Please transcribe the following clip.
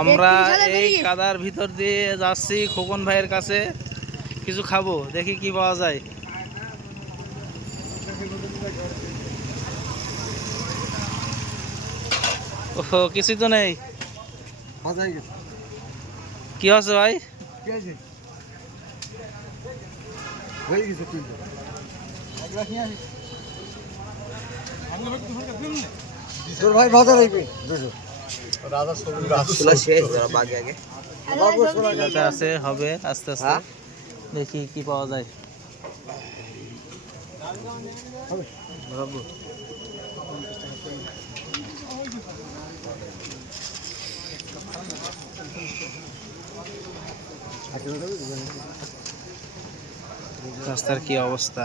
আমরা এই কাদার ভিতর দিয়ে যাচ্ছি খোকন ভাইয়ের কাছে কিছু খাবো, দেখি কি পাওয়া যায়। ওহো, কিছুই তো নেই। কি হচ্ছে ভাই? তোর ভাই ভাজা দেখবি আছে, হবে আস্তে আস্তে, দেখি কি পাওয়া যায়। রাস্তার কি অবস্থা?